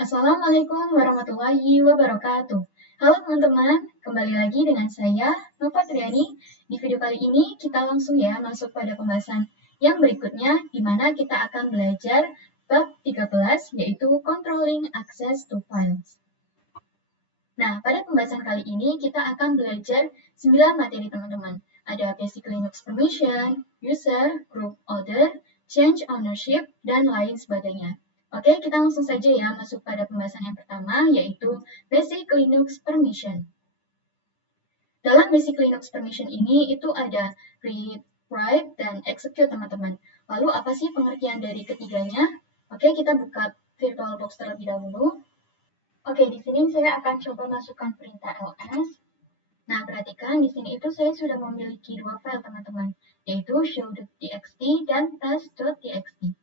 Assalamualaikum warahmatullahi wabarakatuh. Halo teman-teman, kembali lagi dengan saya, Nova Triani. Di video kali ini kita langsung ya masuk pada pembahasan yang berikutnya, di mana kita akan belajar bab 13, yaitu Controlling Access to Files. Nah, pada pembahasan kali ini kita akan belajar 9 materi teman-teman. Ada Basic Linux Permission, User, Group Order, Change Ownership, dan lain sebagainya. Oke, kita langsung saja ya masuk pada pembahasan yang pertama, yaitu Basic Linux Permission. Dalam Basic Linux Permission ini, itu ada read, write, dan execute teman-teman. Lalu apa sih pengertian dari ketiganya? Oke, kita buka VirtualBox terlebih dahulu. Oke, di sini saya akan coba masukkan perintah ls. Nah, perhatikan di sini itu saya sudah memiliki dua file teman-teman, yaitu show.txt dan test.txt.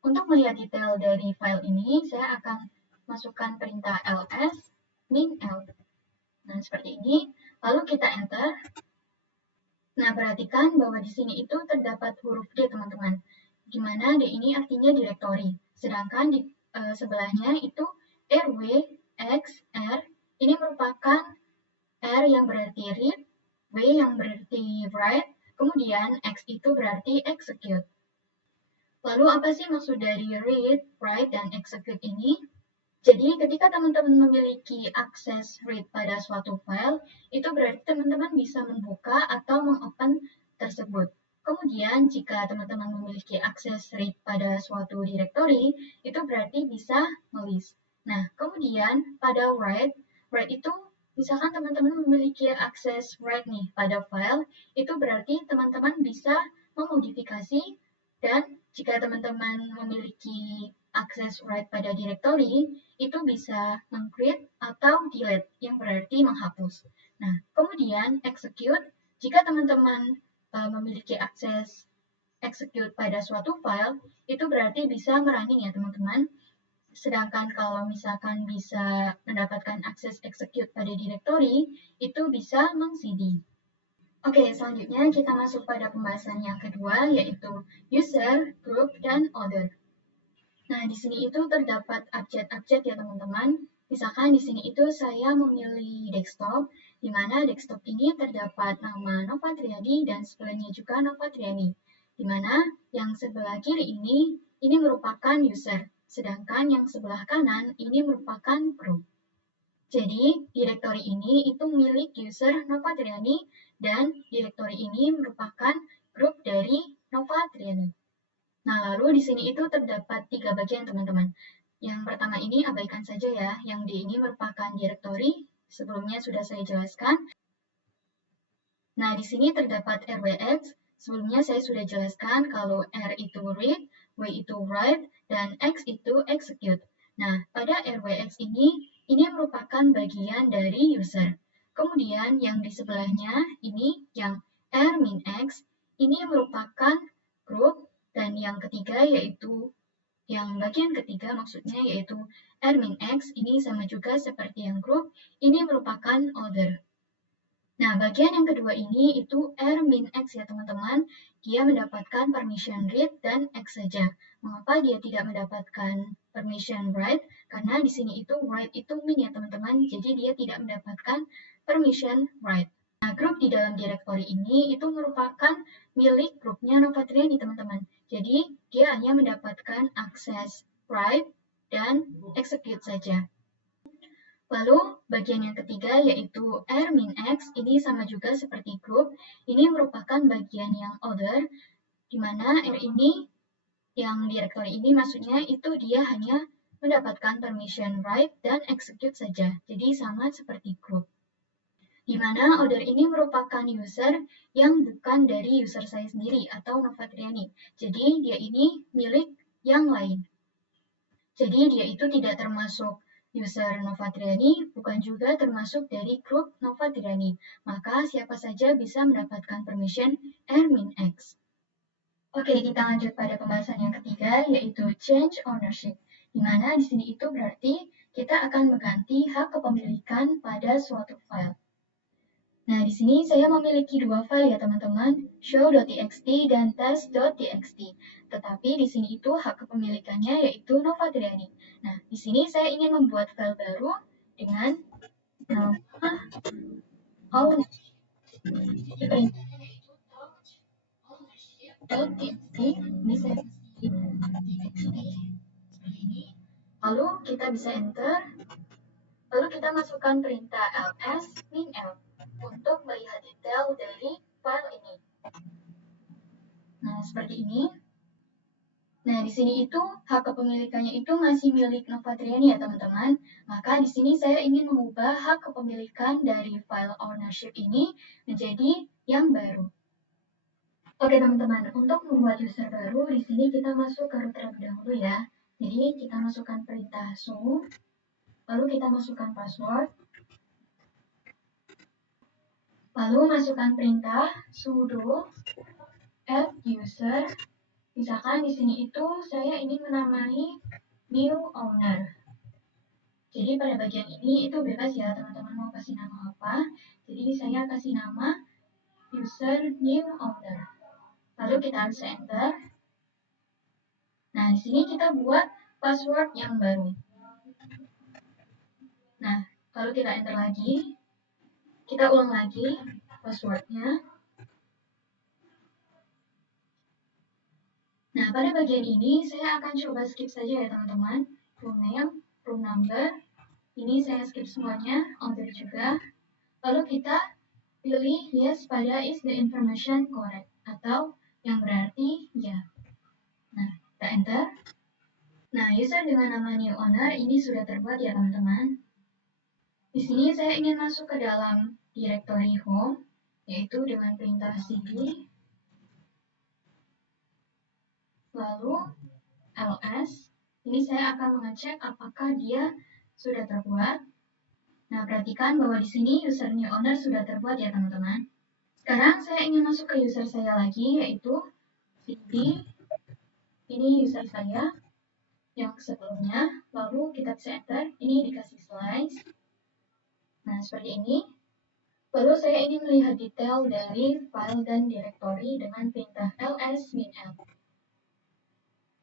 Untuk melihat detail dari file ini, saya akan masukkan perintah ls min l. Nah, seperti ini. Lalu kita enter. Nah, perhatikan bahwa di sini itu terdapat huruf D, teman-teman. Di mana D ini artinya directory. Sedangkan di sebelahnya itu rw, x, r. Ini merupakan R yang berarti read, W yang berarti write, kemudian X itu berarti execute. Lalu apa sih maksud dari read, write, dan execute ini? Jadi ketika teman-teman memiliki akses read pada suatu file, itu berarti teman-teman bisa membuka atau mengopen tersebut. Kemudian jika teman-teman memiliki akses read pada suatu directory, itu berarti bisa nge-list. Nah, kemudian pada write itu misalkan teman-teman memiliki akses write nih pada file, itu berarti teman-teman bisa memodifikasi, dan jika teman-teman memiliki akses write pada directory, itu bisa meng-create atau delete, yang berarti menghapus. Nah, kemudian execute, jika teman-teman memiliki akses execute pada suatu file, itu berarti bisa merunning ya teman-teman. Sedangkan kalau misalkan bisa mendapatkan akses execute pada directory, itu bisa meng-cd. Oke, selanjutnya kita masuk pada pembahasan yang kedua, yaitu user, group, dan order. Nah, di sini itu terdapat abjad-abjad ya teman-teman. Misalkan di sini itu saya memilih desktop, di mana desktop ini terdapat nama Nova Triadi dan sebelahnya juga Nova Triani. Di mana yang sebelah kiri ini merupakan user, sedangkan yang sebelah kanan ini merupakan group. Jadi, direktori ini itu milik user Nova Triani dan direktori ini merupakan grup dari Nova Triani. Nah, lalu di sini itu terdapat 3 bagian, teman-teman. Yang pertama ini abaikan saja ya, yang D ini merupakan directory, sebelumnya sudah saya jelaskan. Nah, di sini terdapat RWX, sebelumnya saya sudah jelaskan kalau R itu read, W itu write, dan X itu execute. Nah, pada RWX ini merupakan bagian dari user. Kemudian yang di sebelahnya ini, yang R-X, ini merupakan group, dan yang ketiga yaitu yang bagian ketiga maksudnya yaitu R-X, ini sama juga seperti yang group, ini merupakan order. Nah, bagian yang kedua ini itu R-X ya teman-teman, dia mendapatkan permission read dan X saja. Mengapa dia tidak mendapatkan permission write? Karena di sini itu write itu min ya teman-teman, jadi dia tidak mendapatkan permission write. Nah, grup di dalam directory ini itu merupakan milik grupnya Nova Triani teman-teman. Jadi, dia hanya mendapatkan akses write dan execute saja. Lalu, bagian yang ketiga yaitu R-X, ini sama juga seperti group, ini merupakan bagian yang order, di mana R ini, yang directory ini maksudnya itu dia hanya mendapatkan permission write dan execute saja, jadi sama seperti group. Di mana order ini merupakan user yang bukan dari user saya sendiri atau Nova Triani. Jadi dia ini milik yang lain. Jadi dia itu tidak termasuk user Nova Triani, bukan juga termasuk dari grup Nova Triani. Maka siapa saja bisa mendapatkan permission R-X. Oke, kita lanjut pada pembahasan yang ketiga, yaitu change ownership. Di mana di sini itu berarti kita akan mengganti hak kepemilikan pada suatu file. Nah, di sini saya memiliki dua file ya teman-teman, show.txt dan test.txt. Tetapi di sini itu hak kepemilikannya yaitu Nova Triani. Nah, di sini saya ingin membuat file baru dengan nama ownership. Perintahnya yaitu ownership.txt. Ini saya kasih txt seperti ini. Lalu kita bisa enter. Lalu kita masukkan perintah ls min-l untuk melihat detail dari file ini. Nah, seperti ini. Nah, di sini itu hak kepemilikannya itu masih milik Nova Triani ya, teman-teman. Maka di sini saya ingin mengubah hak kepemilikan dari file ownership ini menjadi yang baru. Oke, teman-teman, untuk membuat user baru, di sini kita masuk ke root terlebih dahulu ya. Jadi, kita masukkan perintah sudo, lalu kita masukkan password, lalu masukkan perintah sudo add user. Misalkan di sini itu saya ingin menamai new owner. Jadi pada bagian ini itu bebas ya teman-teman mau kasih nama apa. Jadi saya kasih nama user new owner. Lalu kita bisa enter. Nah, di sini kita buat password yang baru. Nah, lalu kita enter lagi. Kita ulang lagi passwordnya. Nah, pada bagian ini saya akan coba skip saja ya teman-teman. Room name, room number. Ini saya skip semuanya, owner juga. Lalu kita pilih yes pada is the information correct atau yang berarti ya. Nah, kita enter. Nah, user dengan nama new owner ini sudah terbuat ya teman-teman. Di sini saya ingin masuk ke dalam directory home, yaitu dengan perintah cd, lalu ls. Ini saya akan mengecek apakah dia sudah terbuat. Nah, perhatikan bahwa di sini user new owner sudah terbuat ya teman-teman. Sekarang saya ingin masuk ke user saya lagi, yaitu cd. Ini user saya yang sebelumnya. Lalu kita bisa enter. Ini dikasih slice. Nah, seperti ini. Lalu saya ingin melihat detail dari file dan directory dengan perintah ls min-l.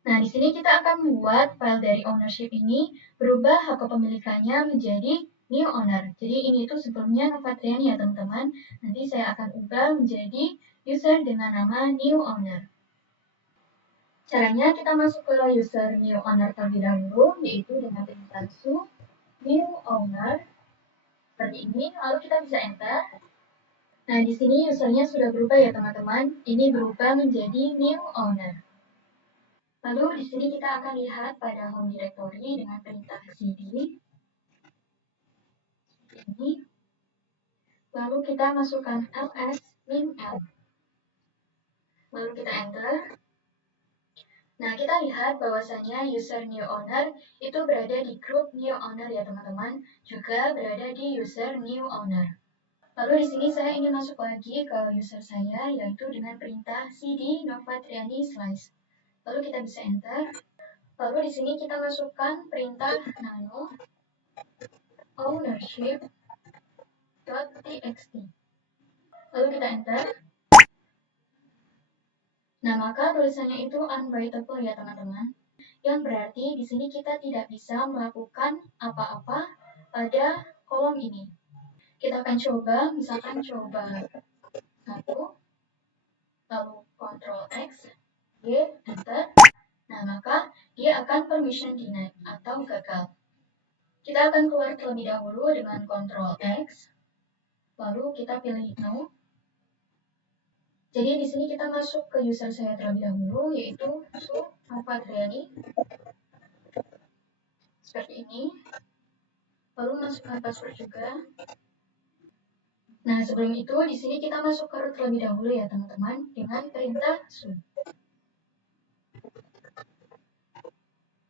Nah, di sini kita akan membuat file dari ownership ini berubah hak kepemilikannya menjadi new owner. Jadi ini itu sebelumnya Nova Triani ya teman-teman. Nanti saya akan ubah menjadi user dengan nama new owner. Caranya kita masuk ke user new owner terlebih dahulu, yaitu dengan perintah su new owner seperti ini. Lalu kita bisa enter. Nah, di sini usernya sudah berubah ya teman-teman. Ini berubah menjadi new owner. Lalu di sini kita akan lihat pada home directory dengan perintah cd. Ini. Lalu kita masukkan ls min-l. Lalu kita enter. Nah, kita lihat bahwasanya user new owner itu berada di grup new owner ya teman-teman. Juga berada di user new owner. Lalu di sini saya ingin masuk lagi ke user saya, yaitu dengan perintah cd Nova Triani slice. Lalu kita bisa enter. Lalu di sini kita masukkan perintah nano ownership.txt. Lalu kita enter. Nah, maka tulisannya itu unwritable ya teman-teman. Yang berarti di sini kita tidak bisa melakukan apa-apa pada kolom ini. Kita akan coba, misalkan coba 1, lalu Ctrl X, Y, enter. Nah, maka dia akan permission denied atau gagal. Kita akan keluar terlebih dahulu dengan Ctrl X, lalu kita pilih no. Jadi di sini kita masuk ke user saya terlebih dahulu, yaitu su Nova Triani. Seperti ini. Lalu masukkan password juga. Nah, sebelum itu di sini kita masuk ke root terlebih dahulu ya teman-teman dengan perintah su.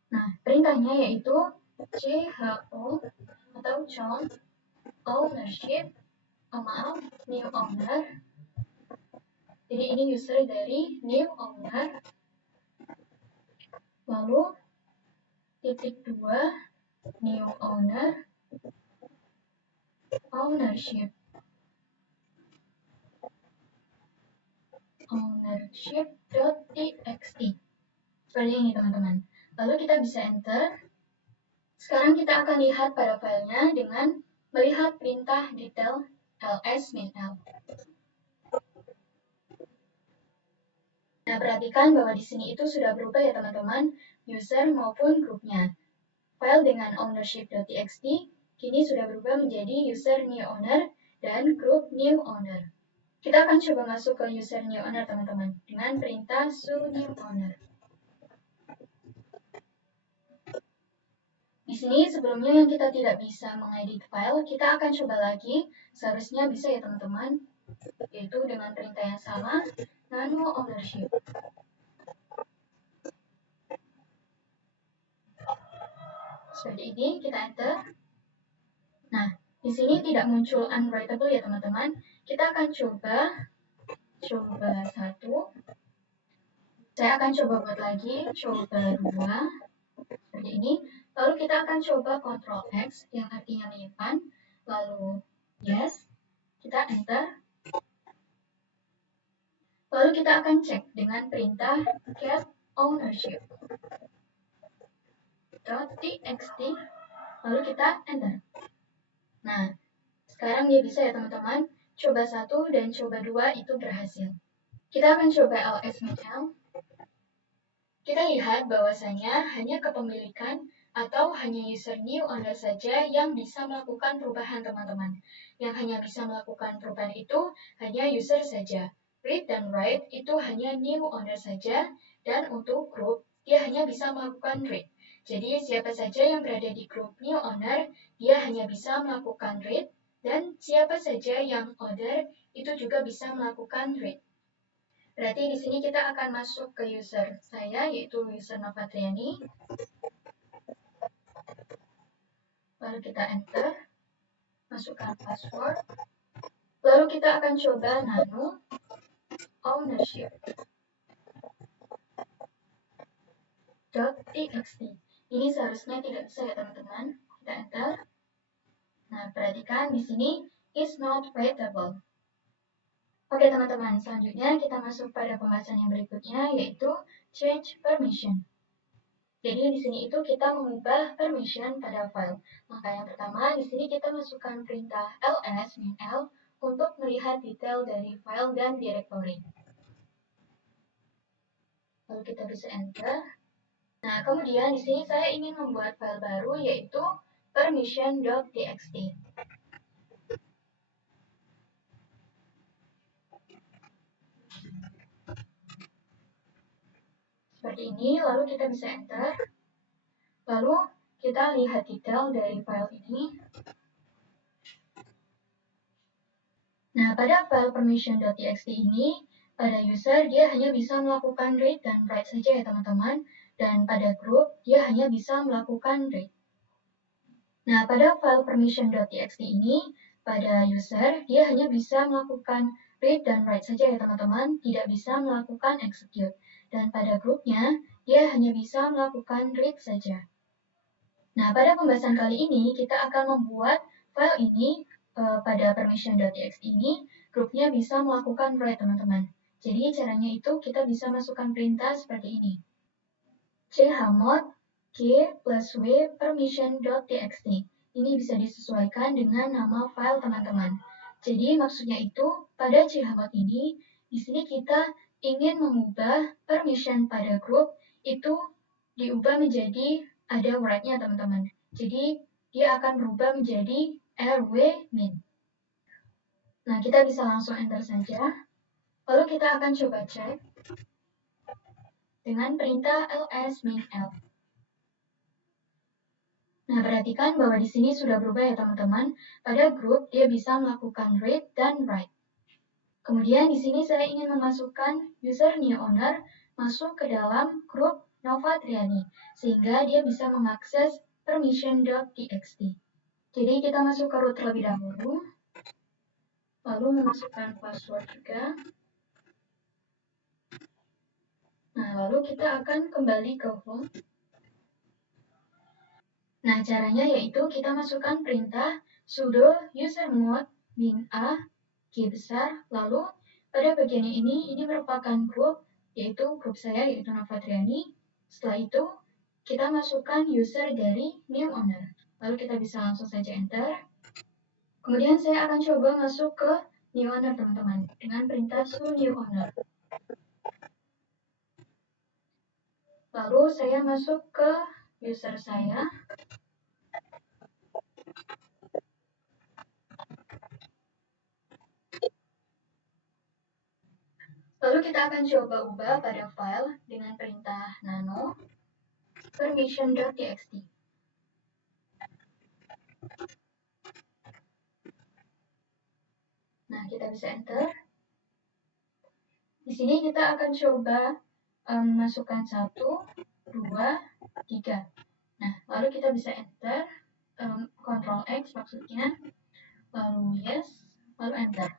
Nah, perintahnya yaitu cho atau chown ownership, maaf, new owner. Jadi ini user dari new owner. Lalu titik 2 new owner ownership. ownership.txt. Seperti ini teman-teman. Lalu kita bisa enter. Sekarang kita akan lihat pada filenya dengan melihat perintah detail ls-min-l. Nah, perhatikan bahwa di sini itu sudah berubah ya teman-teman, user maupun grupnya. File dengan ownership.txt kini sudah berubah menjadi user new owner dan group new owner. Kita akan coba masuk ke user new owner teman-teman dengan perintah su new owner. Di sini sebelumnya yang kita tidak bisa mengedit file, kita akan coba lagi. Seharusnya bisa ya teman-teman, yaitu dengan perintah yang sama, nano ownership. Seperti ini, kita enter. Nah, di sini tidak muncul unwritable ya teman-teman. Kita akan coba satu. Saya akan coba buat lagi, coba 2. Seperti ini. Lalu kita akan coba Ctrl X yang artinya menyimpan. Lalu yes. Kita enter. Lalu kita akan cek dengan perintah get ownership. .txt. Lalu kita enter. Nah, sekarang dia bisa ya teman-teman. Coba 1 dan coba 2 itu berhasil. Kita akan coba ls-min-l. Kita lihat bahwasanya hanya kepemilikan atau hanya user new owner saja yang bisa melakukan perubahan teman-teman. Yang hanya bisa melakukan perubahan itu hanya user saja. Read dan write itu hanya new owner saja, dan untuk group dia hanya bisa melakukan read. Jadi siapa saja yang berada di grup new owner dia hanya bisa melakukan read, dan siapa saja yang order itu juga bisa melakukan read. Berarti di sini kita akan masuk ke user saya, yaitu user Novatriani. Lalu kita enter, masukkan password. Lalu kita akan coba nano ownership. .txt. Ini seharusnya tidak bisa ya teman-teman. Kita enter. Nah, perhatikan di sini is not writable. Oke teman-teman, selanjutnya kita masuk pada pembahasan yang berikutnya, yaitu change permission. Jadi di sini itu kita mengubah permission pada file. Maka yang pertama di sini kita masukkan perintah ls-min-l untuk melihat detail dari file dan directory. Lalu kita bisa enter. Nah, kemudian di sini saya ingin membuat file baru, yaitu permission.txt. Seperti ini, lalu kita bisa enter. Lalu kita lihat detail dari file ini. Nah, pada file permission.txt ini, pada user dia hanya bisa melakukan read dan write saja ya teman-teman. Dan pada group dia hanya bisa melakukan read. Nah, pada file permission.txt ini, pada user dia hanya bisa melakukan read dan write saja ya teman-teman, tidak bisa melakukan execute. Dan pada grupnya, dia hanya bisa melakukan read saja. Nah, pada pembahasan kali ini, kita akan membuat file ini pada permission.txt ini, grupnya bisa melakukan write, teman-teman. Jadi, caranya itu kita bisa masukkan perintah seperti ini. chmod g plus w permission.txt. Ini bisa disesuaikan dengan nama file teman-teman. Jadi, maksudnya itu, pada chmod ini, di sini kita ingin mengubah permission pada grup itu diubah menjadi ada write-nya teman-teman. Jadi dia akan berubah menjadi rw-min. Nah, kita bisa langsung enter saja. Lalu kita akan coba cek dengan perintah ls-min-l. Nah, perhatikan bahwa di sini sudah berubah ya teman-teman. Pada grup dia bisa melakukan read dan write. Kemudian di sini saya ingin memasukkan user new owner masuk ke dalam grup Novatriani, sehingga dia bisa mengakses permission.txt. Jadi kita masuk ke root terlebih dahulu, lalu memasukkan password juga. Nah, lalu kita akan kembali ke home. Nah, caranya yaitu kita masukkan perintah sudo usermod -a G besar, lalu pada bagian ini merupakan grup yaitu grup saya, yaitu Nova Triani. Setelah itu, kita masukkan user dari new owner. Lalu kita bisa langsung saja enter. Kemudian saya akan coba masuk ke new owner, teman-teman, dengan perintah su new owner. Lalu saya masuk ke user saya. Lalu kita akan coba ubah pada file dengan perintah nano permission.txt. Nah, kita bisa enter. Di sini kita akan coba masukkan 1, 2, 3. Nah, lalu kita bisa enter, Ctrl X maksudnya, lalu yes, lalu enter.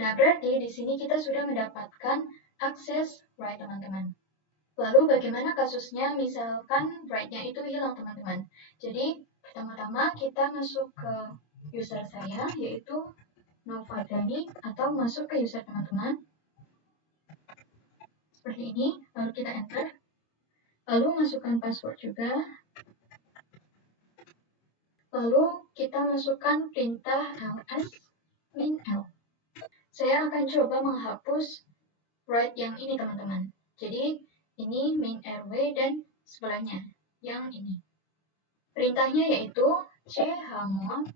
Nah, berarti di sini kita sudah mendapatkan akses write, teman-teman. Lalu bagaimana kasusnya misalkan write-nya itu hilang, teman-teman? Jadi, pertama-tama kita masuk ke user saya, yaitu Nova Triani, atau masuk ke user teman-teman. Seperti ini, lalu kita enter. Lalu masukkan password juga. Lalu kita masukkan perintah ls min l. Saya akan coba menghapus write yang ini, teman-teman. Jadi, ini main rw dan sebelahnya, yang ini. Perintahnya yaitu chmod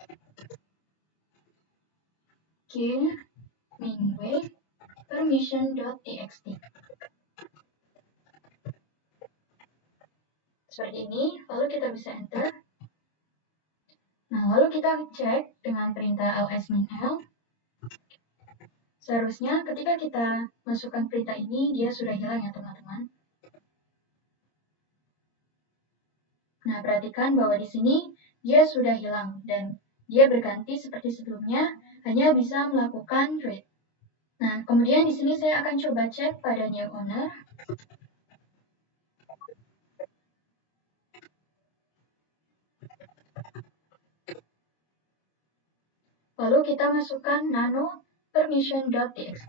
g minw permission.txt. Seperti ini, lalu kita bisa enter. Nah, lalu kita cek dengan perintah ls-min-l. Seharusnya ketika kita masukkan perintah ini, dia sudah hilang ya, teman-teman. Nah, perhatikan bahwa di sini dia sudah hilang dan dia berganti seperti sebelumnya, hanya bisa melakukan read. Nah, kemudian di sini saya akan coba cek pada new owner. Lalu kita masukkan nano permission.txt.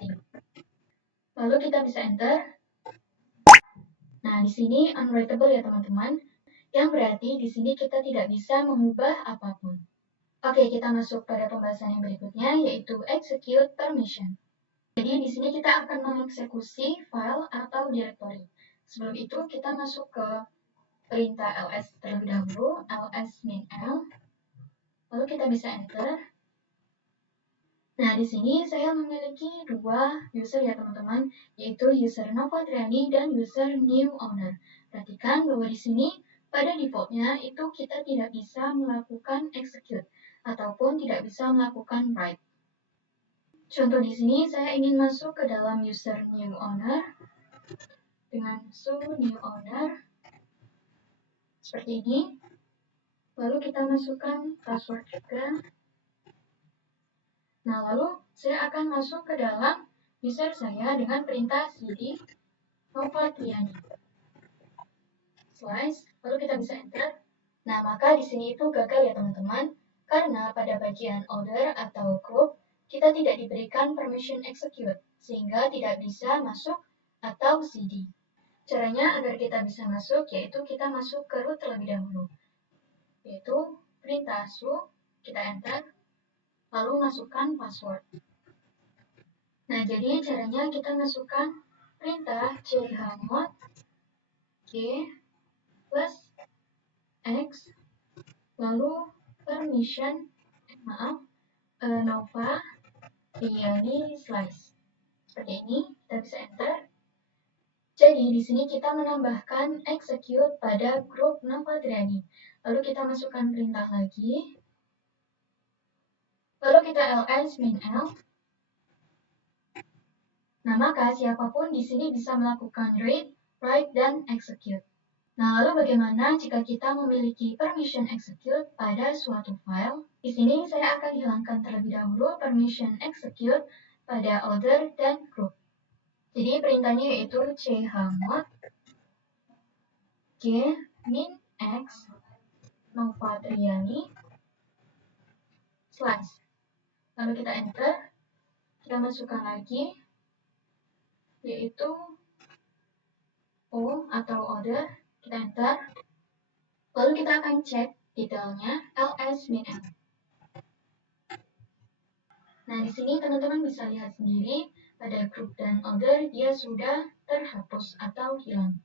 Lalu kita bisa enter. Nah, di sini unwritable ya, teman-teman. Yang berarti di sini kita tidak bisa mengubah apapun. Oke, kita masuk pada pembahasan yang berikutnya, yaitu execute permission. Jadi di sini kita akan mengeksekusi file atau directory. Sebelum itu kita masuk ke perintah ls terlebih dahulu, ls-min-l. Lalu kita bisa enter. Nah, di sini saya memiliki dua user ya, teman-teman, yaitu user Nova Triani dan user new owner. Perhatikan bahwa di sini pada defaultnya itu kita tidak bisa melakukan execute ataupun tidak bisa melakukan write. Contoh di sini saya ingin masuk ke dalam user new owner dengan su new owner seperti ini. Lalu kita masukkan password juga. Nah, lalu saya akan masuk ke dalam user saya dengan perintah cd Nova Triani. Slice, lalu kita bisa enter. Nah, maka di sini itu gagal ya, teman-teman, karena pada bagian order atau group kita tidak diberikan permission execute, sehingga tidak bisa masuk atau cd. Caranya agar kita bisa masuk, yaitu kita masuk ke root terlebih dahulu, yaitu perintah su, kita enter, lalu masukkan password. Nah, jadi caranya kita masukkan perintah chmod g plus x, lalu permission, Nova Triani slice. Seperti ini, kita bisa enter. Jadi, di sini kita menambahkan execute pada grup Nova Triani. Lalu kita masukkan perintah lagi. Lalu kita ls-min-l. Nah, maka siapapun di sini bisa melakukan read, write, dan execute. Nah, lalu bagaimana jika kita memiliki permission execute pada suatu file? Di sini saya akan hilangkan terlebih dahulu permission execute pada order dan group. Jadi perintahnya yaitu chmod g min x Nova Triani slice. Lalu kita enter. Kita masukkan lagi, yaitu O atau order, kita enter. Lalu kita akan cek detailnya ls-min. Nah, di sini teman-teman bisa lihat sendiri pada group dan order dia sudah terhapus atau hilang.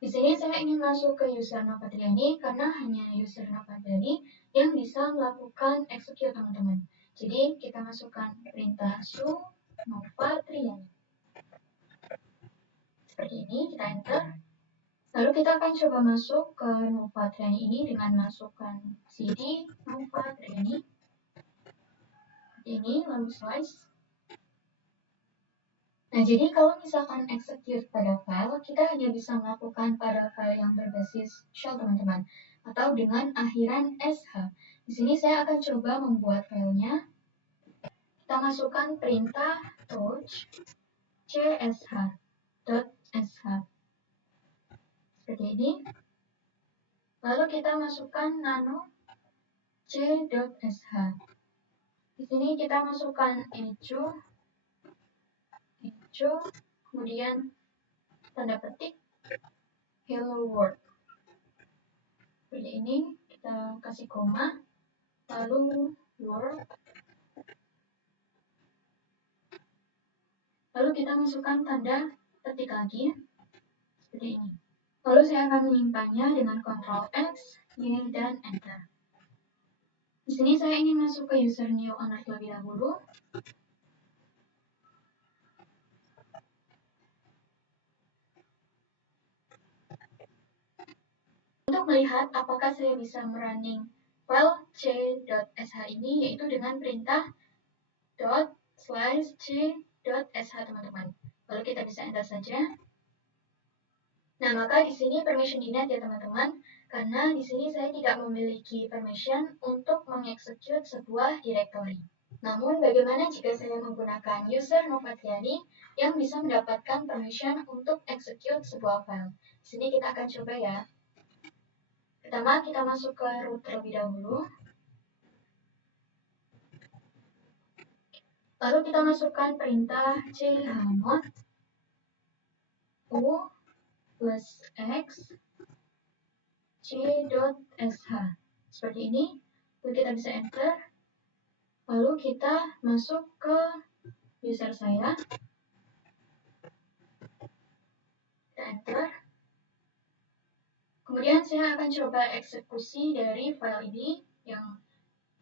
Di sini saya ingin masuk ke user Novatriani karena hanya user Novatriani yang bisa melakukan execute teman-teman. Jadi kita masukkan perintah su Novatriani. Seperti ini, kita enter. Lalu kita akan coba masuk ke Novatriani ini dengan masukkan cd Novatriani. Ini lalu slice. Nah, jadi kalau misalkan execute pada file, kita hanya bisa melakukan pada file yang berbasis shell, teman-teman, atau dengan akhiran sh. Di sini saya akan coba membuat filenya. Kita masukkan perintah touch csh.sh. Seperti ini. Lalu kita masukkan nano c.sh. Di sini kita masukkan echo, kemudian tanda petik hello world. Seperti ini, kita kasih koma, lalu world. Lalu kita masukkan tanda petik lagi, seperti ini. Lalu saya akan menyimpannya dengan Ctrl X, Y, dan Enter. Di sini saya ingin masuk ke user new owner terlebih dahulu. Untuk melihat apakah saya bisa merunning file c.sh ini, yaitu dengan perintah ./c.sh, teman-teman. Lalu kita bisa enter saja. Nah, maka di sini permission denied ya, teman-teman, karena di sini saya tidak memiliki permission untuk mengeksekut sebuah directory. Namun, bagaimana jika saya menggunakan user Novatriani yang bisa mendapatkan permission untuk execute sebuah file? Di sini kita akan coba ya. Pertama, kita masuk ke root terlebih dahulu. Lalu kita masukkan perintah chmod u plus x c.sh. Seperti ini. Lalu kita bisa enter. Lalu kita masuk ke user saya. Kita enter. Kemudian saya akan coba eksekusi dari file ini yang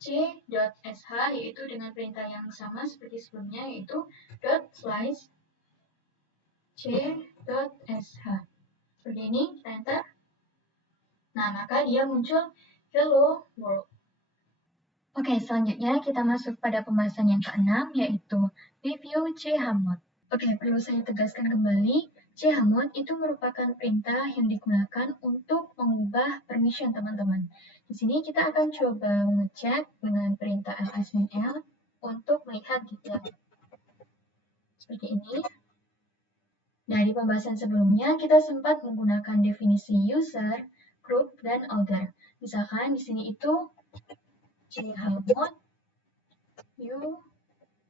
c.sh, yaitu dengan perintah yang sama seperti sebelumnya, yaitu ./c.sh. Seperti ini, kita enter. Nah, maka dia muncul hello world. Oke, selanjutnya kita masuk pada pembahasan yang ke-6, yaitu review chmod. Oke, perlu saya tegaskan kembali, chmod itu merupakan perintah yang digunakan untuk mengubah permission, teman-teman. Di sini kita akan coba mengecek dengan perintah ls-min untuk melihat detail. Seperti ini. Nah, di pembahasan sebelumnya kita sempat menggunakan definisi user, group, dan order. Misalkan di sini itu chmod u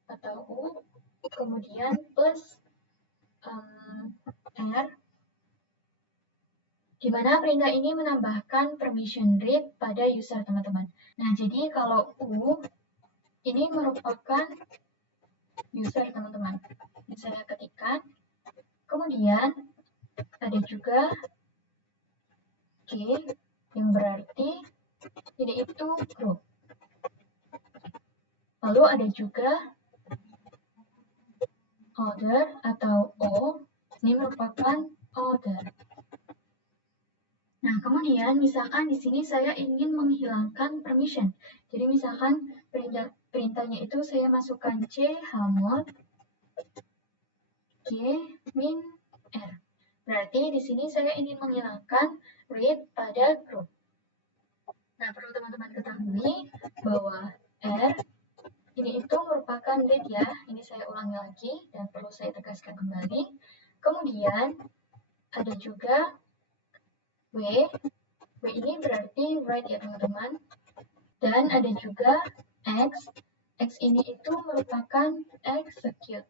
atau u, kemudian plus r, di mana perintah ini menambahkan permission read pada user, teman-teman. Nah, jadi kalau u ini merupakan user, teman-teman. Ini saya ketikkan. Kemudian ada juga G yang berarti ini itu group. Lalu ada juga order atau O, ini merupakan order. Nah, kemudian misalkan di sini saya ingin menghilangkan permission. Jadi misalkan perintahnya itu saya masukkan chmod g-min r. Berarti di sini saya ingin menghilangkan read pada group. Nah, perlu teman-teman ketahui bahwa R ini itu merupakan read ya. Ini saya ulangi lagi dan perlu saya tegaskan kembali. Kemudian ada juga W. W ini berarti write ya, teman-teman. Dan ada juga X. X ini itu merupakan execute.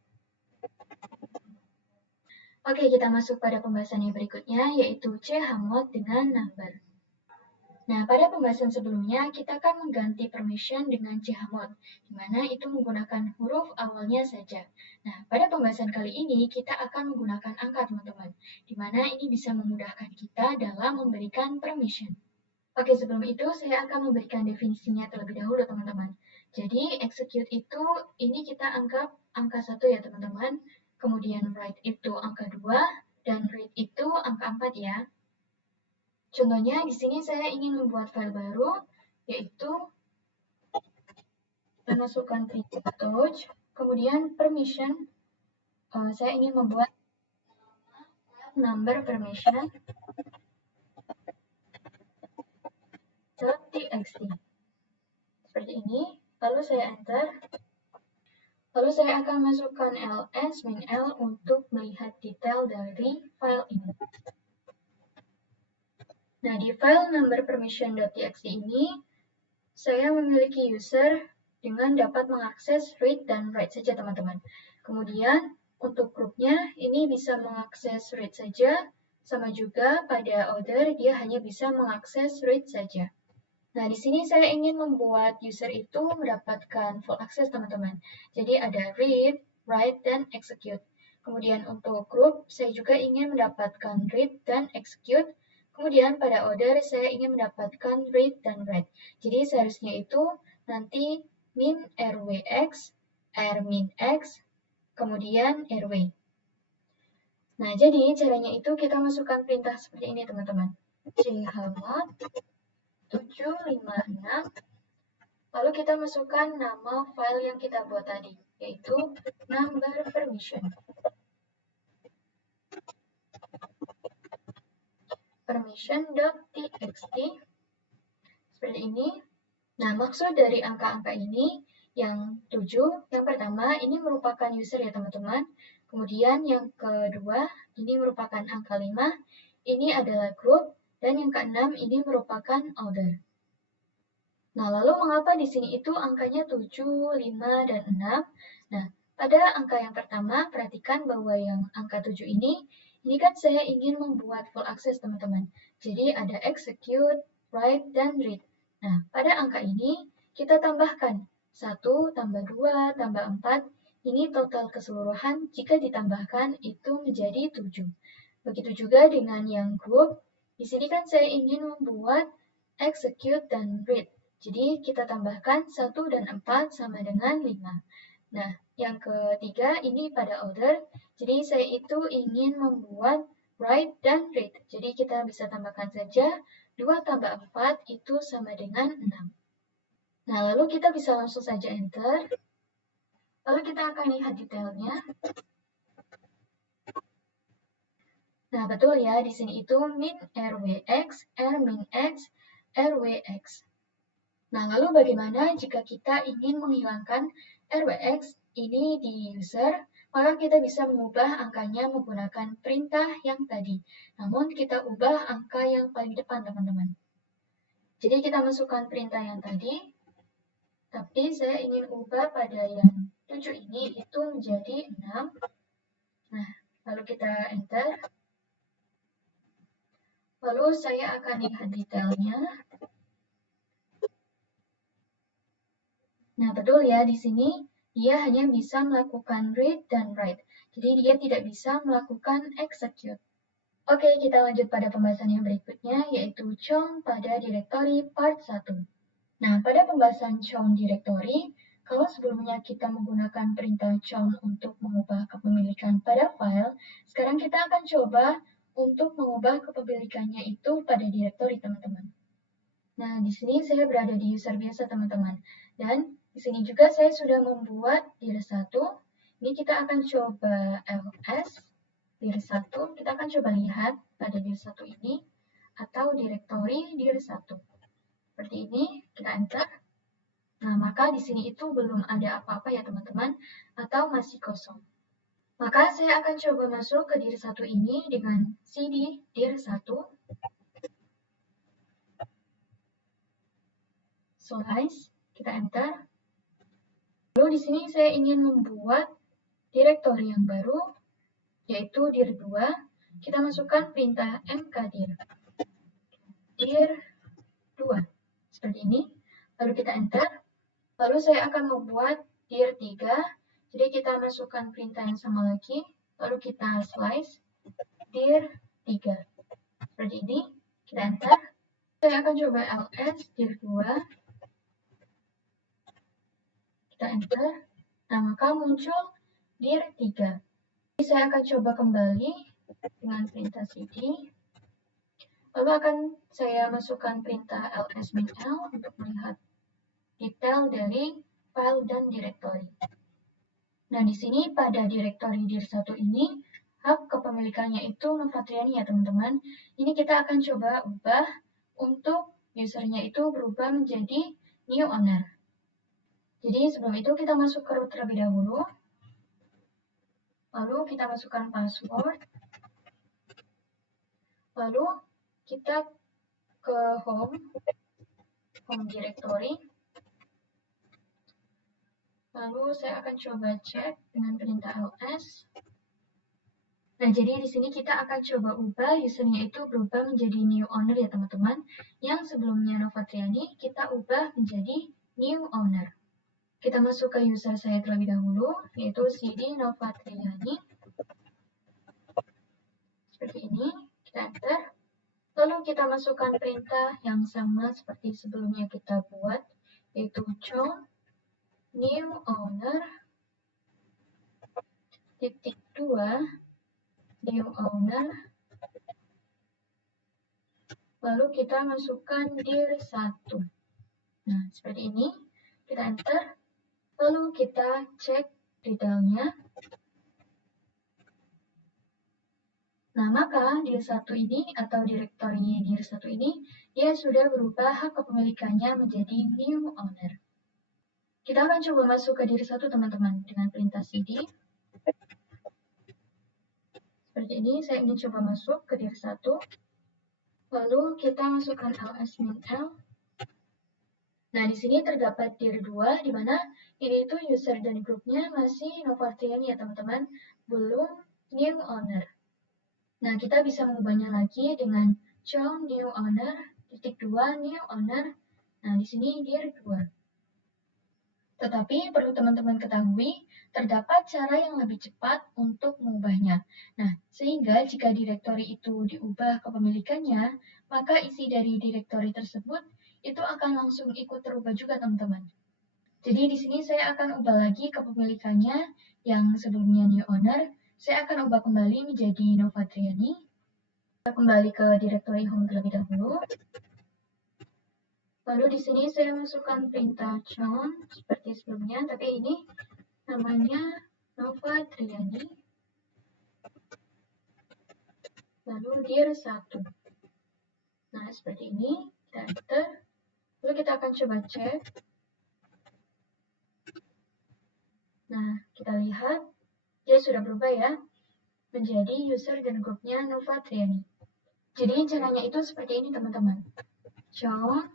Oke, kita masuk pada pembahasan yang berikutnya, yaitu chmod dengan number. Nah, pada pembahasan sebelumnya, kita akan mengganti permission dengan chmod, di mana itu menggunakan huruf awalnya saja. Nah, pada pembahasan kali ini, kita akan menggunakan angka, teman-teman, di mana ini bisa memudahkan kita dalam memberikan permission. Oke, sebelum itu saya akan memberikan definisinya terlebih dahulu, teman-teman. Jadi, execute itu, ini kita anggap angka 1 ya, teman-teman. Kemudian write itu angka 2, dan read itu angka 4 ya. Contohnya, di sini saya ingin membuat file baru, yaitu memasukkan touch, kemudian permission, saya ingin membuat number permission .txt. Seperti ini, lalu saya enter. Lalu saya akan masukkan ls -l untuk melihat detail dari file ini. Nah, di file number permission.txt ini, saya memiliki user dengan dapat mengakses read dan write saja, teman-teman. Kemudian, untuk grupnya, ini bisa mengakses read saja, sama juga pada other, dia hanya bisa mengakses read saja. Nah, di sini saya ingin membuat user itu mendapatkan full access, teman-teman. Jadi ada read, write, dan execute. Kemudian untuk group, saya juga ingin mendapatkan read dan execute. Kemudian pada order, saya ingin mendapatkan read dan write. Jadi seharusnya itu nanti min rwx, rmin x, kemudian rw. Nah, jadi caranya itu kita masukkan perintah seperti ini, teman-teman. chmod 756, lalu kita masukkan nama file yang kita buat tadi, yaitu number permission. Permission.txt, seperti ini. Nah, maksud dari angka-angka ini, yang 7, yang pertama, ini merupakan user ya teman-teman. Kemudian yang kedua, ini merupakan angka 5, ini adalah group, dan yang keenam, ini merupakan order. Nah, lalu mengapa di sini itu angkanya 7, 5, dan 6? Nah, pada angka yang pertama, perhatikan bahwa yang angka 7 ini kan saya ingin membuat full access, teman-teman. Jadi ada execute, write, dan read. Nah, pada angka ini, kita tambahkan 1 tambah 2 tambah 4, ini total keseluruhan jika ditambahkan itu menjadi 7. Begitu juga dengan yang group, di sini kan saya ingin membuat execute dan read. Jadi kita tambahkan 1 dan 4 sama dengan 5. Nah, yang ketiga ini pada order. Jadi saya itu ingin membuat write dan read. Jadi kita bisa tambahkan saja 2 tambah 4 itu sama dengan 6. Nah, lalu kita bisa langsung saja enter. Lalu kita akan lihat detailnya. Nah, betul ya, di sini itu min rwx, rmin x, rwx. Nah, lalu bagaimana jika kita ingin menghilangkan rwx ini di user, maka kita bisa mengubah angkanya menggunakan perintah yang tadi. Namun, kita ubah angka yang paling depan, teman-teman. Jadi, kita masukkan perintah yang tadi, tapi saya ingin ubah pada yang 7 ini itu menjadi 6. Nah, lalu kita enter. Lalu saya akan lihat detailnya. Nah, betul ya, di sini dia hanya bisa melakukan read dan write. Jadi dia tidak bisa melakukan execute. Oke, kita lanjut pada pembahasan yang berikutnya, yaitu chown pada directory part 1. Nah, pada pembahasan chown directory, kalau sebelumnya kita menggunakan perintah chown untuk mengubah kepemilikan pada file, sekarang kita akan coba untuk mengubah kepemilikannya itu pada directory, teman-teman. Nah, di sini saya berada di user biasa, teman-teman. Dan di sini juga saya sudah membuat dir1. Ini kita akan coba ls dir1. Kita akan coba lihat pada dir1 ini atau directory dir1. Seperti ini, kita enter. Nah, maka di sini itu belum ada apa-apa ya, teman-teman, atau masih kosong. Maka saya akan coba masuk ke dir1 ini dengan cd dir1. Slice, kita enter. Lalu di sini saya ingin membuat direktori yang baru. yaitu dir 2, kita masukkan perintah mkdir. Dir 2. Seperti ini. Lalu kita enter. Lalu saya akan membuat dir 3. Jadi kita masukkan perintah yang sama lagi. Lalu kita slice dir 3. Seperti ini. Kita enter. Saya akan coba ls dir 2. Kita enter. Nah, maka muncul dir 3. Jadi saya akan coba kembali dengan perintah cd. Lalu akan saya masukkan perintah ls-l untuk melihat detail dari file dan direktori. Nah, di sini pada direktori dir1 ini, hak kepemilikannya itu Novatriani ya teman-teman. Ini kita akan coba ubah untuk usernya itu berubah menjadi new owner. Jadi sebelum itu kita masuk ke root terlebih dahulu. Lalu kita masukkan password. Lalu kita ke home directory. Lalu saya akan coba cek dengan perintah ls. Nah, jadi di sini kita akan coba ubah usernya itu berubah menjadi new owner ya teman-teman. Yang sebelumnya Novatriani kita ubah menjadi new owner. Kita masuk ke user saya terlebih dahulu, yaitu cd Novatriani. Seperti ini, kita enter. Lalu kita masukkan perintah yang sama seperti sebelumnya kita buat, yaitu chown new owner titik 2 new owner. Lalu kita masukkan dir 1. Nah, seperti ini. Kita enter. Lalu kita cek detailnya. Nah, maka dir 1 ini atau direktori dir 1 ini, dia sudah berubah hak kepemilikannya menjadi new owner. Kita akan coba masuk ke dir 1 teman-teman dengan perintah cd. Seperti ini, saya ingin coba masuk ke dir 1. Lalu kita masukkan ls-l. Nah, di sini terdapat dir 2, di mana ini itu user dan grupnya masih Novatriani ya teman-teman, belum new owner. Nah, kita bisa mengubahnya lagi dengan chown new owner, titik 2 new owner. Nah, di sini dir 2. Tetapi perlu teman-teman ketahui, terdapat cara yang lebih cepat untuk mengubahnya. Nah, sehingga jika direktori itu diubah kepemilikannya, maka isi dari direktori tersebut itu akan langsung ikut terubah juga teman-teman. Jadi di sini saya akan ubah lagi kepemilikannya yang sebelumnya new owner, saya akan ubah kembali menjadi Novatriani. Kita kembali ke direktori home terlebih dahulu. Lalu di sini saya masukkan perintah chown seperti sebelumnya, tapi ini namanya Novatriani. Lalu dir 1. Nah, seperti ini, kita enter. Lalu kita akan coba cek. Nah, kita lihat dia sudah berubah ya menjadi user dan grupnya Novatriani. Jadi caranya itu seperti ini teman-teman. Chown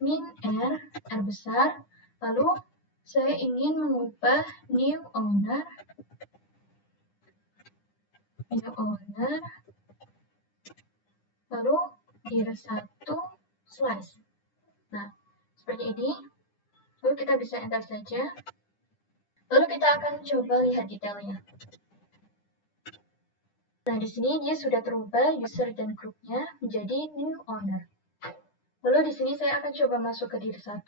min r besar, lalu saya ingin mengubah new owner, lalu dir 1 slash. Nah, seperti ini. Lalu kita bisa enter saja. Lalu kita akan coba lihat detailnya. Nah, di sini dia sudah terubah user dan grupnya menjadi new owner. Lalu di sini saya akan coba masuk ke dir 1.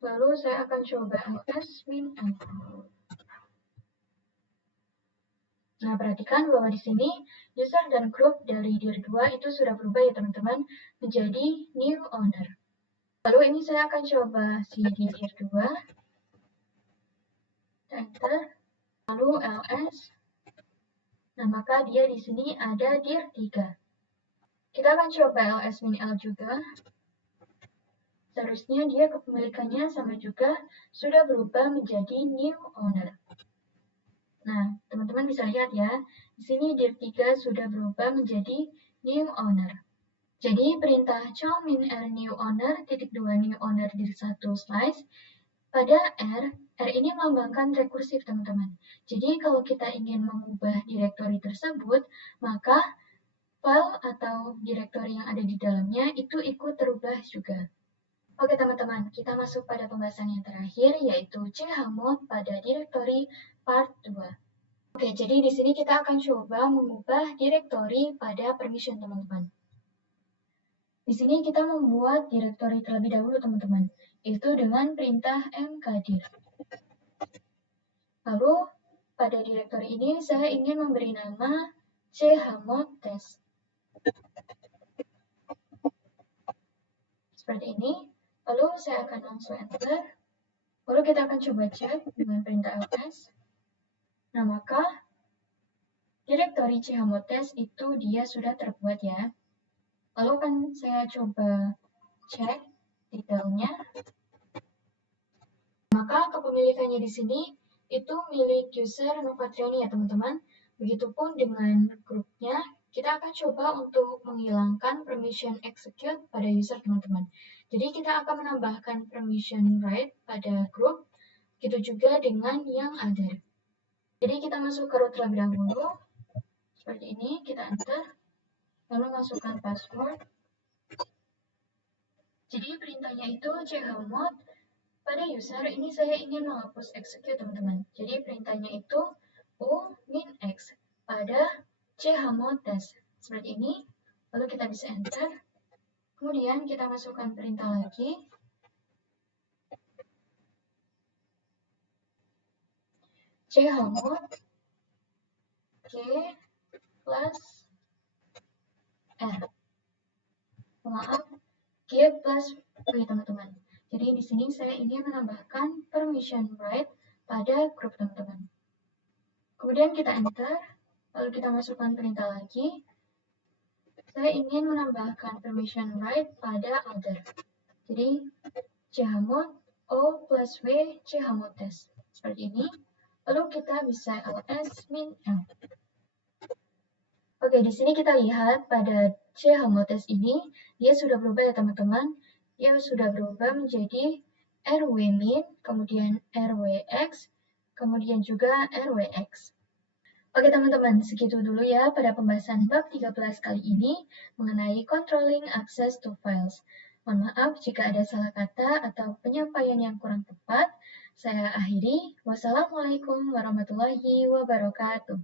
Lalu saya akan coba ls-l. Nah, perhatikan bahwa di sini user dan grup dari dir 2 itu sudah berubah ya teman-teman menjadi new owner. Lalu ini saya akan coba cd dir 2. Enter. Lalu ls. Nah, maka dia di sini ada dir 3. Kita akan coba ls-l juga. Seharusnya dia kepemilikannya sama juga sudah berubah menjadi new owner. Nah, teman-teman bisa lihat ya, di sini dir 3 sudah berubah menjadi new owner. Jadi perintah chow min new owner titik 2 new owner dir 1 slice pada R ini melambangkan rekursif teman-teman. Jadi kalau kita ingin mengubah direktori tersebut, maka file atau direktori yang ada di dalamnya itu ikut terubah juga. Oke teman-teman, kita masuk pada pembahasan yang terakhir yaitu chmod pada direktori part 2. Oke, jadi di sini kita akan coba mengubah direktori pada permission teman-teman. Di sini kita membuat direktori terlebih dahulu teman-teman, yaitu dengan perintah mkdir. Lalu pada direktori ini saya ingin memberi nama chmod test. Seperti ini. Lalu saya akan langsung enter. Lalu kita akan coba cek dengan perintah ls. Nah, maka direktori chmod test itu dia sudah terbuat ya. Lalu kan saya coba cek detailnya. Maka kepemilikannya di sini itu milik user Novatriani ya teman-teman. Begitupun dengan grupnya, kita akan coba untuk menghilangkan permission execute pada user teman-teman. Jadi kita akan menambahkan permission write pada grup, gitu juga dengan yang other. Jadi kita masuk ke root terlebih dahulu, seperti ini, kita enter, lalu masukkan password. Jadi perintahnya itu chmod pada user ini saya ingin menghapus execute teman-teman. Jadi perintahnya itu u min x pada chmod test. Seperti ini. Lalu kita bisa enter. Kemudian kita masukkan perintah lagi. chmod k plus r. Maaf, k plus w teman-teman. Jadi di sini saya ingin menambahkan permission write pada grup teman-teman. Kemudian kita enter, lalu kita masukkan perintah lagi. Saya ingin menambahkan permission write pada other. Jadi chmod o plus w chmod test. Seperti ini. Lalu kita bisa ls min l. Oke, di sini kita lihat pada chmod test ini, dia sudah berubah ya teman-teman. Dia sudah berubah menjadi rw min, kemudian rwx, kemudian juga rwx. Oke teman-teman, segitu dulu ya pada pembahasan bab 13 kali ini mengenai controlling access to files. Mohon maaf jika ada salah kata atau penyampaian yang kurang tepat. Saya akhiri. Wassalamualaikum warahmatullahi wabarakatuh.